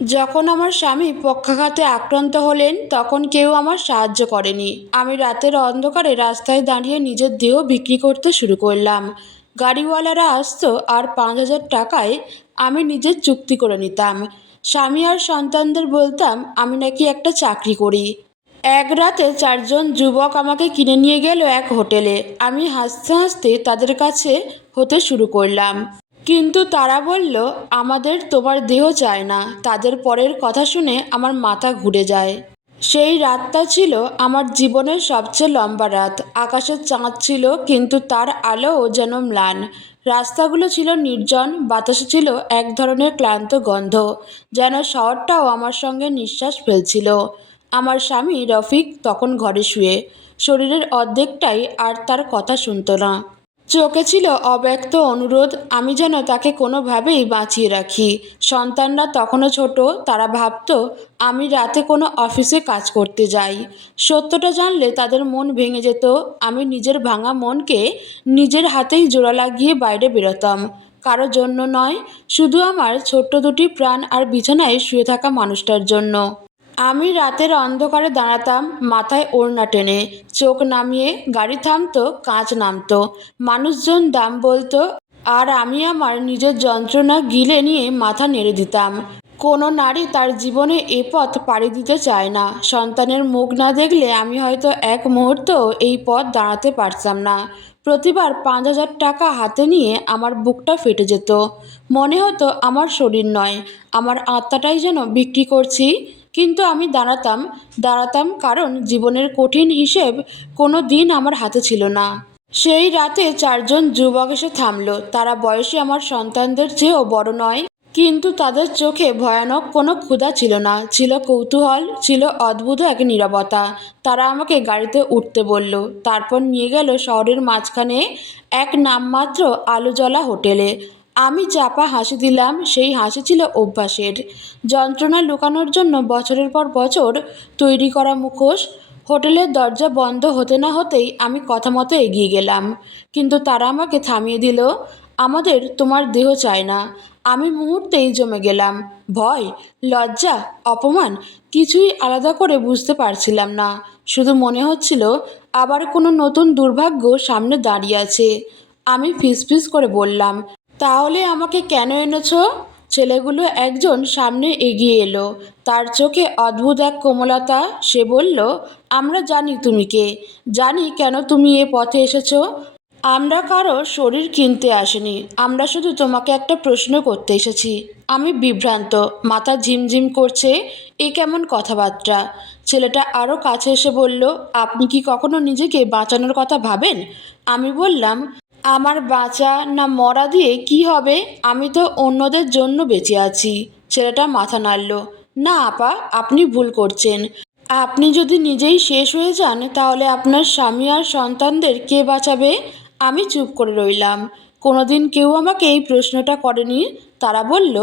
যখন আমার স্বামী পক্ষাঘাতে আক্রান্ত হলেন, তখন কেউ আমার সাহায্য করেনি। আমি রাতের অন্ধকারে রাস্তায় দাঁড়িয়ে নিজের দেহ বিক্রি করতে শুরু করলাম। গাড়িওয়ালারা আসতো আর পাঁচ হাজার টাকায় আমি নিজের চুক্তি করে নিতাম। স্বামী আর সন্তানদের বলতাম, আমি নাকি একটা চাকরি করি। এক রাতে চারজন যুবক আমাকে কিনে নিয়ে গেল এক হোটেলে। আমি হাসতে হাসতে তাদের কাছে হতে শুরু করলাম। কিন্তু তারা বলল, আমাদের তোমার দেহ চায় না। তাদের পরের কথা শুনে আমার মাথা ঘুরে যায়। সেই রাতটা ছিল আমার জীবনের সবচেয়ে লম্বা রাত। আকাশের চাঁদ ছিল, কিন্তু তার আলোও যেন ম্লান। রাস্তাগুলো ছিল নির্জন, বাতাসে ছিল এক ধরনের ক্লান্ত গন্ধ, যেন শহরটাও আমার সঙ্গে নিঃশ্বাস ফেলছিল। আমার স্বামী রফিক তখন ঘরে শুয়ে। শরীরের অর্ধেকটাই আর তার কথা শুনতো না। চোখে ছিল অব্যক্ত অনুরোধ, আমি যেন তাকে কোনোভাবেই বাঁচিয়ে রাখি। সন্তানরা তখনও ছোট, তারা ভাবত, আমি রাতে কোনো অফিসে কাজ করতে যাই। সত্যটা জানলে তাদের মন ভেঙে যেত, আমি নিজের ভাঙা মনকে নিজের হাতেই জোড়া লাগিয়ে বাইরে বেরোতাম। কারও জন্য নয়, শুধু আমার ছোট্ট দুটি প্রাণ আর বিছানায় শুয়ে থাকা মানুষটার জন্য। আমি রাতের অন্ধকারে দাঁড়াতাম মাথায় ওড়না টেনে। চোখ নামিয়ে গাড়ি থামতো, কাঁচ নামতো। মানুষজন দাম বলতো, আর আমি আমার নিজের যন্ত্রণা গিলে নিয়ে মাথা নেড়ে দিতাম। কোনো নারী তার জীবনে এ পথ পাড়ি দিতে চায় না। সন্তানের মুখ না দেখলে আমি হয়তো এক মুহূর্ত এই পথ দাঁড়াতে পারতাম না। প্রতিবার পাঁচ হাজার টাকা হাতে নিয়ে আমার বুকটা ফেটে যেত। মনে হতো আমার শরীর নয়। আমার আত্মাটাই যেন বিক্রি করছি। কিন্তু আমি দাঁড়াতাম দাঁড়াতাম কারণ জীবনের কঠিন হিসেব কোনো দিন আমার হাতে ছিল না। সেই রাতে চারজন যুবক এসে থামল। তারা বয়সে আমার সন্তানদের চেয়েও বড় নয়, কিন্তু তাদের চোখে ভয়ানক কোনো ক্ষুধা ছিল না। ছিল কৌতূহল, ছিল অদ্ভুত এক নীরবতা। তারা আমাকে গাড়িতে উঠতে বলল। তারপর নিয়ে গেল শহরের মাঝখানে এক নামমাত্র আলোজলা হোটেলে। আমি চাপা হাসি দিলাম, সেই হাসি ছিল অভ্যাসের। যন্ত্রণা লুকানোর জন্য বছরের পর বছর তৈরি করা মুখোশ, হোটেলের দরজা বন্ধ হতে না হতেই আমি কথা মতো এগিয়ে গেলাম। কিন্তু তারা আমাকে থামিয়ে দিল। আমাদের তোমার দেহ চায় না। আমি মুহূর্তেই জমে গেলাম। ভয়, লজ্জা, অপমান কিছুই আলাদা করে বুঝতে পারছিলাম না। শুধু মনে হচ্ছিল আবার কোনো নতুন দুর্ভাগ্য সামনে দাঁড়িয়ে আছে। আমি ফিসফিস করে বললাম তাহলে আমাকে কেন এনেছো? ছেলেগুলো একজন সামনে এগিয়ে এলো। তার চোখে অদ্ভুত এক কোমলতা। সে বলল, আমরা জানি তুমি কে। জানি কেন তুমি এ পথে এসেছ। আমরা কারও শরীর কিনতে আসিনি। আমরা শুধু তোমাকে একটা প্রশ্ন করতে এসেছি। আমি বিভ্রান্ত। মাথা ঝিমঝিম করছে। এ কেমন কথাবার্তা? ছেলেটা আরও কাছে এসে বলল, আপনি কি কখনো নিজেকে বাঁচানোর কথা ভাবেন? আমি বললাম আমার বাঁচা না মরা দিয়ে কি হবে? আমি তো অন্যদের জন্য বেঁচে আছি। ছেলেটা মাথা নাড়ল। না, আপা, আপনি ভুল করছেন। আপনি যদি নিজেই শেষ হয়ে যান, তাহলে আপনার স্বামী আর সন্তানদের কে বাঁচাবে? আমি চুপ করে রইলাম। কোনোদিন কেউ আমাকে এই প্রশ্নটা করেনি। তারা বলল,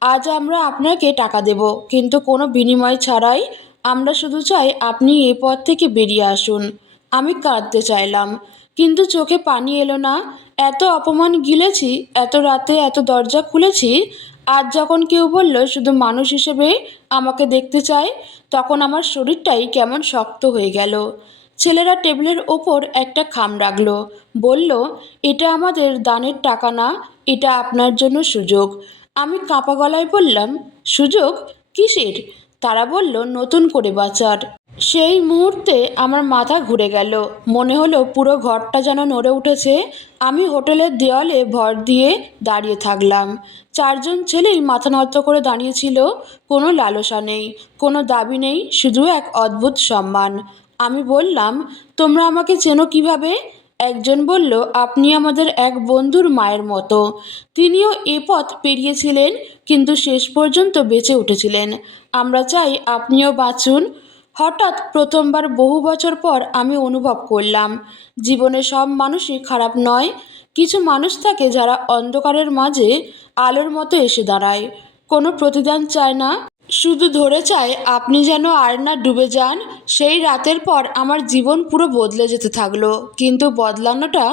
আজ আমরা আপনাকে টাকা দেব, কিন্তু কোনো বিনিময় ছাড়াই আমরা শুধু চাই আপনি এ পথ থেকে বেরিয়ে আসুন। আমি কাঁদতে চাইলাম। কিন্তু চোখে পানি এলো না। এত অপমান গিলেছি, এত রাতে এত দরজা খুলেছি আজ যখন কেউ বলল, শুধু মানুষ হিসেবে আমাকে দেখতে চায় তখন আমার শরীরটাই কেমন শক্ত হয়ে গেল। ছেলেরা টেবিলের ওপর একটা খাম রাখল। বলল, এটা আমাদের দানের টাকা না, এটা আপনার জন্য সুযোগ। আমি কাঁপা গলায় বললাম, সুযোগ? কিসের? তারা বলল, নতুন করে বাঁচার। সেই মুহূর্তে আমার মাথা ঘুরে গেল। মনে হলো পুরো ঘরটা যেন নড়ে উঠেছে। আমি হোটেলের দেওয়ালে ভর দিয়ে দাঁড়িয়ে থাকলাম। চারজন ছেলেই মাথা নত করে দাঁড়িয়েছিল। কোনো লালসা নেই, কোনো দাবি নেই, শুধু এক অদ্ভুত সম্মান। আমি বললাম, তোমরা আমাকে চেনো কীভাবে? একজন বলল, আপনি আমাদের এক বন্ধুর মায়ের মতো। তিনিও এ পথ পেরিয়েছিলেন, কিন্তু শেষ পর্যন্ত বেঁচে উঠেছিলেন। আমরা চাই আপনিও বাঁচুন হঠাৎ প্রথমবার বহু বছর পর আমি অনুভব করলাম, জীবনে সব মানুষই খারাপ নয়, কিছু মানুষ থাকে যারা অন্ধকারের মাঝে আলোর মতো এসে দাঁড়ায়। কোনো প্রতিদান চায় না, শুধু ধরে চায়, আপনি যেন আর না ডুবে যান, সেই রাতের পর আমার জীবন পুরো বদলে যেতে থাকল। কিন্তু বদলানোটা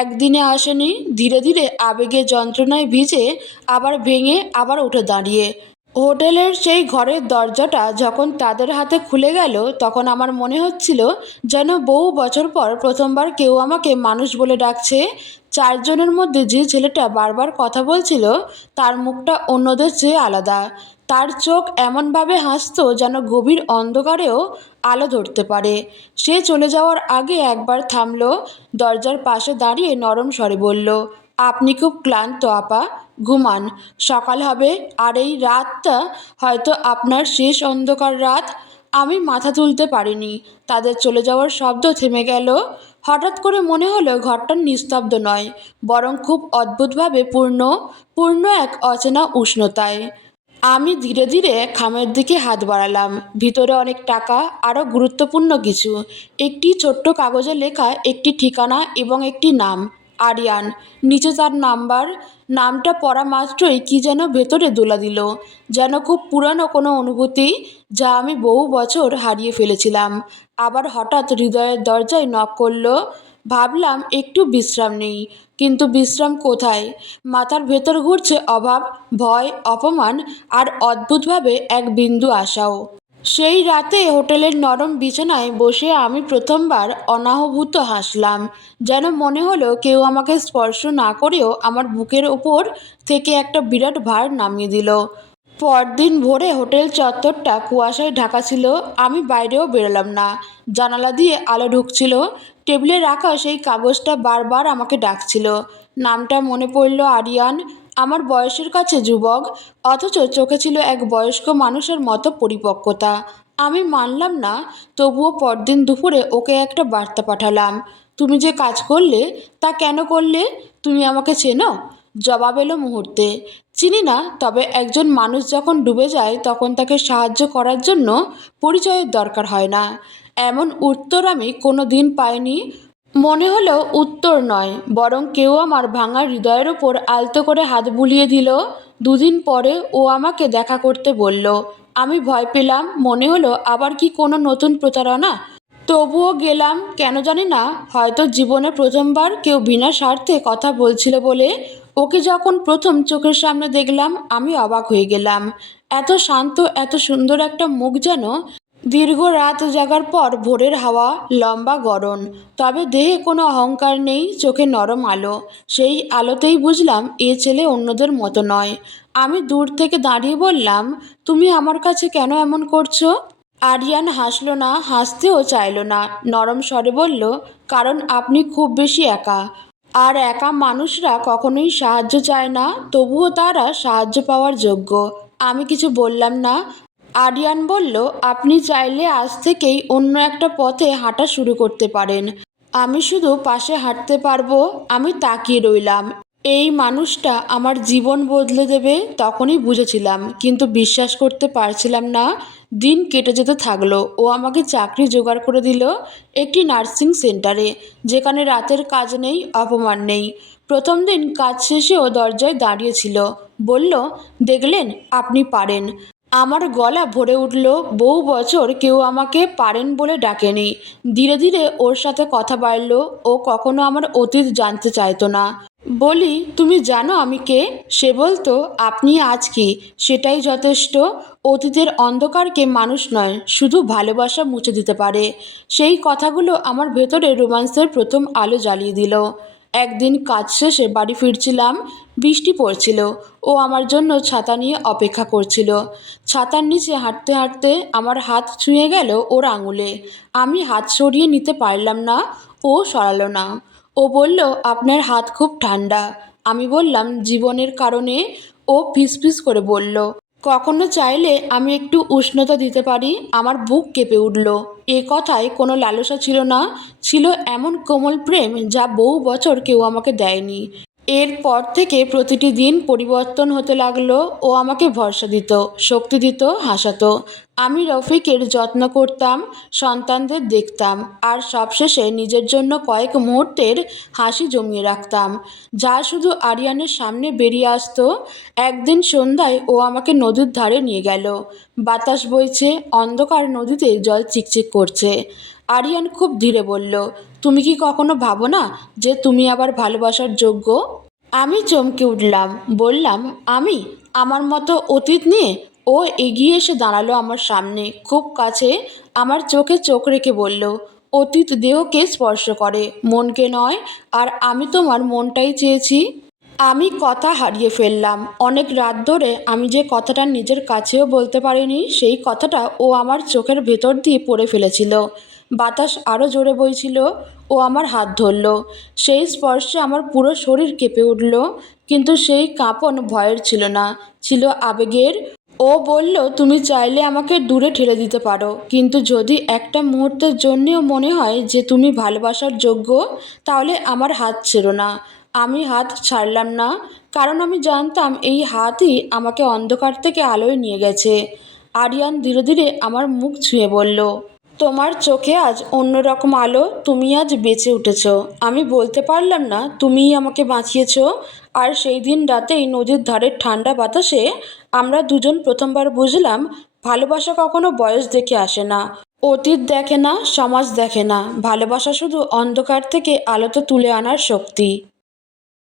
একদিনে আসেনি, ধীরে ধীরে আবেগে যন্ত্রণায় ভিজে আবার ভেঙে আবার উঠে দাঁড়িয়ে। হোটেলের সেই ঘরের দরজাটা যখন তাদের হাতে খুলে গেল, তখন আমার মনে হচ্ছিল যেন বহু বছর পর প্রথমবার কেউ আমাকে মানুষ বলে ডাকছে। চারজনের মধ্যে যে ছেলেটা বারবার কথা বলছিল, তার মুখটা অন্যদের চেয়ে আলাদা। তার চোখ এমনভাবে হাসতো যেন গভীর অন্ধকারেও আলো ধরতে পারে। সে চলে যাওয়ার আগে একবার থামলো, দরজার পাশে দাঁড়িয়ে নরম স্বরে বলল, আপনি খুব ক্লান্ত, আপা। ঘুমান। সকাল হবে, আর এই রাতটা হয়তো আপনার শেষ অন্ধকার রাত। আমি মাথা তুলতে পারিনি। তাদের চলে যাওয়ার শব্দ থেমে গেল। হঠাৎ করে মনে হলো ঘরটা নিস্তব্ধ নয়, বরং খুব অদ্ভুতভাবে পূর্ণ পূর্ণ এক অচেনা উষ্ণতায়। আমি ধীরে ধীরে খামের দিকে হাত বাড়ালাম। ভিতরে অনেক টাকা, আরও গুরুত্বপূর্ণ কিছু। একটি ছোট্ট কাগজে লেখা, একটি ঠিকানা এবং একটি নাম। আরিয়ান, নিচে তার নাম্বার। নামটা পড়া মাত্রই কি যেন ভেতরে দোলা দিল, যেন খুব পুরানো কোনো অনুভূতি যা আমি বহু বছর হারিয়ে ফেলেছিলাম। আবার হঠাৎ হৃদয়ের দরজায় নক করল, ভাবলাম একটু বিশ্রাম নেই, কিন্তু বিশ্রাম কোথায়? মাথার ভেতর ঘুরছে অভাব, ভয়, অপমান আর অদ্ভুতভাবে এক বিন্দু আশাও। সেই রাতে হোটেলের নরম বিছানায় বসে আমি প্রথমবার অনাহভূত হাসলাম, যেন মনে হলো কেউ আমাকে স্পর্শ না করেও আমার বুকের ওপর থেকে একটা বিরাট ভার নামিয়ে দিল। পরদিন ভোরে হোটেল চত্বরটা কুয়াশায় ঢাকা ছিল, আমি বাইরেও বেরোলাম না। জানালা দিয়ে আলো ঢুকছিল, টেবিলে রাখা সেই কাগজটা বারবার আমাকে ডাকছিল। নামটা মনে পড়ল আরিয়ান আমার বয়সের কাছে যুবক, অথচ চোখে ছিল এক বয়স্ক মানুষের মতো পরিপক্কতা। আমি মানলাম না, তবুও পরদিন দুপুরে ওকে একটা বার্তা পাঠালাম। তুমি যে কাজ করলে, তা কেন করলে? তুমি আমাকে চেনো? জবাব এলো মুহূর্তে। চিনি না, তবে একজন মানুষ যখন ডুবে যায়, তখন তাকে সাহায্য করার জন্য পরিচয়ের দরকার হয় না। এমন উত্তর আমি কোনো দিন পাইনি। মনে হলো উত্তর নয়, বরং কেউ আমার ভাঙা হৃদয়ের ওপর আলতো করে হাত বুলিয়ে দিল। দুদিন পরে ও আমাকে দেখা করতে বলল, আমি ভয় পেলাম, মনে হলো আবার কি কোনো নতুন প্রতারণা? তবুও গেলাম, কেন জানি না, হয়তো জীবনে প্রথমবার কেউ বিনা স্বার্থে কথা বলছিল বলে। ওকে যখন প্রথম চোখের সামনে দেখলাম, আমি অবাক হয়ে গেলাম। এত শান্ত, এত সুন্দর একটা মুখ যেন দীর্ঘ রাত জাগার পর ভোরের হাওয়া লম্বা গরম তবে দেহে কোনো অহংকার নেই, চোখে নরম আলো। সেই আলোতেই বুঝলাম এ ছেলে অন্যদের মতো নয়। আমি দূর থেকে দাঁড়িয়ে বললাম, তুমি আমার কাছে কেন এমন করছ? আরিয়ান হাসলো না, হাসতেও চাইলো না। নরম স্বরে বলল, কারণ আপনি খুব বেশি একা। আর একা মানুষরা কখনোই সাহায্য চায় না, তবুও তারা সাহায্য পাওয়ার যোগ্য। আমি কিছু বললাম না আরিয়ান বলল, আপনি চাইলে আজ থেকেই অন্য একটা পথে হাঁটা শুরু করতে পারেন। আমি শুধু পাশে হাঁটতে পারব, আমি তাকিয়ে রইলাম। এই মানুষটা আমার জীবন বদলে দেবে তখনই বুঝেছিলাম, কিন্তু বিশ্বাস করতে পারছিলাম না। দিন কেটে যেতে থাকল, ও আমাকে চাকরি জোগাড় করে দিল একটি নার্সিং সেন্টারে, যেখানে রাতের কাজ নেই, অপমান নেই। প্রথম দিন কাজ শেষেও দরজায় দাঁড়িয়েছিল বলল, দেখলেন, আপনি পারেন। আমার গলা ভরে উঠল, বহু বছর কেউ আমাকে পারেন বলে ডাকেনি। ধীরে ধীরে ওর সাথে কথা বাড়ল। ও কখনো আমার অতীত জানতে চাইতো না। বলি, তুমি জানো আমি কে? সে বলতো, আপনি আজ কি? সেটাই যথেষ্ট। অতীতের অন্ধকারকে মানুষ নয়, শুধু ভালোবাসা মুছে দিতে পারে। সেই কথাগুলো আমার ভেতরে রোমান্সের প্রথম আলো জ্বালিয়ে দিল। একদিন কাজ শেষে বাড়ি ফিরছিলাম, বৃষ্টি পড়ছিল। ও আমার জন্য ছাতা নিয়ে অপেক্ষা করছিল। ছাতার নিচে হাঁটতে হাঁটতে আমার হাত ছুঁয়ে গেল ওর আঙুলে। আমি হাত সরিয়ে নিতে পারলাম না, ও সরালো না। ও বলল, আপনার হাত খুব ঠান্ডা। আমি বললাম, জীবনের কারণে? ও ফিসফিস করে বলল কখনো চাইলে আমি একটু উষ্ণতা দিতে পারি? আমার বুক কেঁপে উঠল। এ কথায় কোনো লালসা ছিল না, ছিল এমন কোমল প্রেম যা বহু বছর কেউ আমাকে দেয়নি। এরপর থেকে প্রতিটি দিন পরিবর্তন হতে লাগল ও আমাকে ভরসা দিত, শক্তি দিত, হাসাতো। আমি রফিকের যত্ন করতাম, সন্তানদের দেখতাম আর সবশেষে নিজের জন্য কয়েক মুহূর্তের হাসি জমিয়ে রাখতাম। যা শুধু আরিয়ানের সামনে বেরিয়ে আসতো, একদিন সন্ধ্যায় ও আমাকে নদীর ধারে নিয়ে গেল। বাতাস বইছে, অন্ধকার নদীতে জল চিকচিক করছে। আরিয়ান খুব ধীরে বলল, তুমি কি কখনো ভাবো না যে তুমি আবার ভালোবাসার যোগ্য? আমি চমকে উঠলাম, বললাম, আমি? আমার মতো অতীত নিয়ে ও এগিয়ে এসে দাঁড়াল আমার সামনে, খুব কাছে আমার চোখে চোখ রেখে বলল, অতীত দেহকে স্পর্শ করে, মনকে নয়, আর আমি তোমার মনটাই চেয়েছি। আমি কথা হারিয়ে ফেললাম, অনেক রাত ধরে আমি যে কথাটা নিজের কাছেও বলতে পারিনি, সেই কথাটা ও আমার চোখের ভেতর দিয়ে পড়ে ফেলেছিল। বাতাস আরও জোরে বইছিল, ও আমার হাত ধরল। সেই স্পর্শে আমার পুরো শরীর কেঁপে উঠল, কিন্তু সেই কাঁপন ভয়ের ছিল না, ছিল আবেগের। ও বলল, তুমি চাইলে আমাকে দূরে ঠেলে দিতে পারো, কিন্তু যদি একটা মুহূর্তের জন্যেও মনে হয় যে তুমি ভালোবাসার যোগ্য, তাহলে আমার হাত ছেড়ো না। আমি হাত ছাড়লাম না, কারণ আমি জানতাম এই হাতই আমাকে অন্ধকার থেকে আলোয় নিয়ে গেছে। আরিয়ান ধীরে ধীরে আমার মুখ ছুঁয়ে বলল তোমার চোখে আজ অন্যরকম আলো, তুমি আজ বেঁচে উঠেছ। আমি বলতে পারলাম না, তুমিই আমাকে বাঁচিয়েছ। আর সেই দিন রাতেই নদীর ধারের ঠান্ডা বাতাসে আমরা দুজন প্রথমবার বুঝলাম, ভালোবাসা কখনো বয়স দেখে আসে না। অতীত দেখে না, সমাজ দেখে না। ভালোবাসা শুধু অন্ধকার থেকে আলোতে তুলে আনার শক্তি।